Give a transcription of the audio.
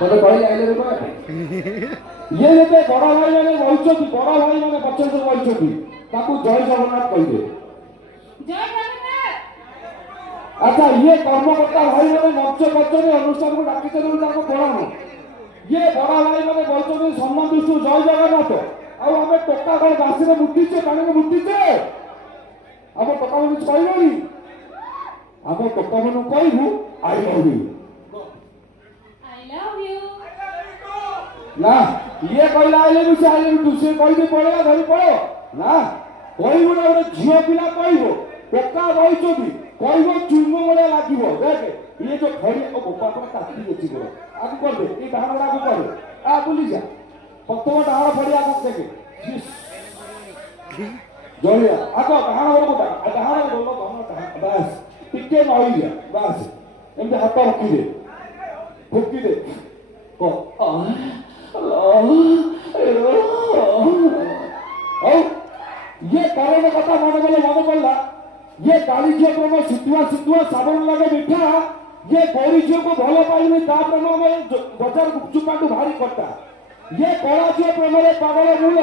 तब कहले आइले ये जब बड़ भाई मैंने बहचुं बड़ भाई मैंने पचास बहचुं जय जगन्नाथ कहे। अच्छा ये कर्मकर्ता भाई मैंने मंच कर अनुष्ठान को डाकी प्रणाम। ये बड़ा भाई मैंने बोलते सम्मान दृष्टि जय जगन्नाथ आम टोका कौन बासी मुटीचे पानी मुटीचे आम टोका मन कहनी आम टोका मन कहू आई लव यू ना ये कहला आई लव यू से आई लव यू से कही पड़ेगा धरी पड़ो ना कहू ना गोटे झील पिला कह टोका रही कह चुंग भाया लगे देख ये जो खड़िया गोपा को काटी अच्छी कर आगे कर दे ये डाण आगे कर आ बुली जा प्रथम डाण फड़िया आगे देखे जलिया आग डाण गोटा डाण बोल बस टिके नई जा बस एमती हाथ फुकी दे ये कारण कथा मन गले मन पड़ा ये काली झील प्रेम शीतुआ शीतुआ साबुन लगे मीठा ये गौरी झील को भल पाइबे ता प्रेम में बजार गुपचुपाटू भारी खट्टा ये कला झील प्रेम पागल मूल